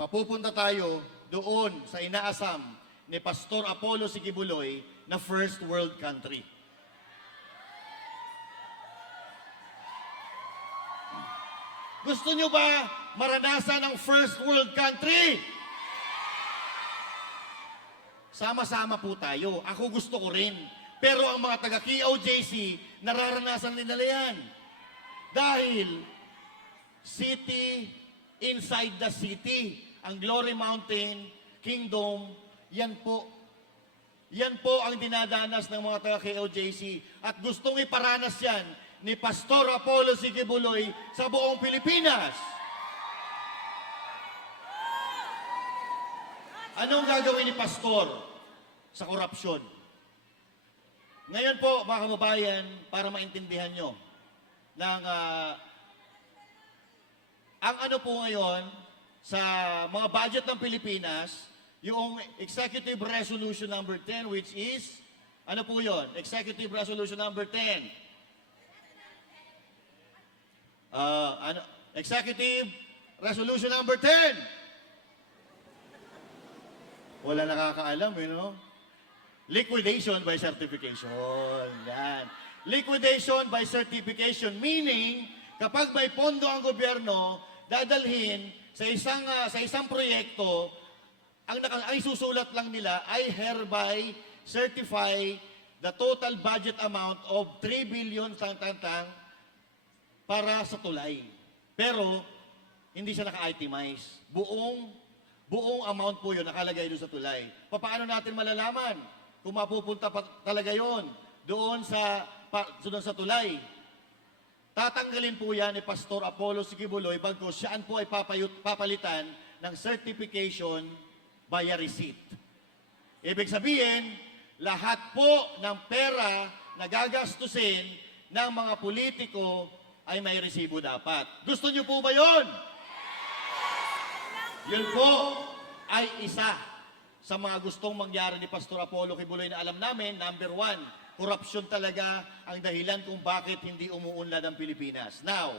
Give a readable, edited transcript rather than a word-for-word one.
mapupunta tayo doon sa inaasam ni Pastor Apollo Sikibuloy na first world country. Gusto nyo ba maranasan ang first world country? Sama-sama po tayo. Ako gusto ko rin. Pero ang mga taga-KOJC, nararanasan nila yan. Dahil city inside the city, ang Glory Mountain Kingdom, yan po. Yan po ang dinadanas ng mga taga-KOJC. At gustong iparanas yan ni Pastor Apollo Sikibuloy sa buong Pilipinas. Anong gagawin ni Pastor sa korupsyon? Ngayon po, mga kababayan, para maintindihan nyo, ang ano po ngayon sa mga budget ng Pilipinas, yung Executive Resolution number 10, which is, ano po yun? Executive Resolution number 10. Executive Resolution number 10. Wala nakakaalam, Liquidation by certification. Yan. Liquidation by certification, meaning, kapag may pondo ang gobyerno, dadalhin sa isang proyekto, ang isusulat lang nila ay hereby certify the total budget amount of 3 billion para sa tulay. Pero, hindi siya naka-itemize. Buong amount po yun nakalagay doon sa tulay. Paano natin malalaman kung mapupunta pa talaga yon doon sa tulay? Tatanggalin po yan ni Pastor Apollo Sikibuloy bagkus siyaan po ay papalitan ng certification via receipt. Ibig sabihin, lahat po ng pera na gagastusin ng mga politiko ay may resibo dapat. Gusto niyo po ba yon? Yun po ay isa sa mga gustong mangyari ni Pastor Apollo Sikibuloy na alam namin, number 1, korupsyon talaga ang dahilan kung bakit hindi umuunlad ang Pilipinas. Now,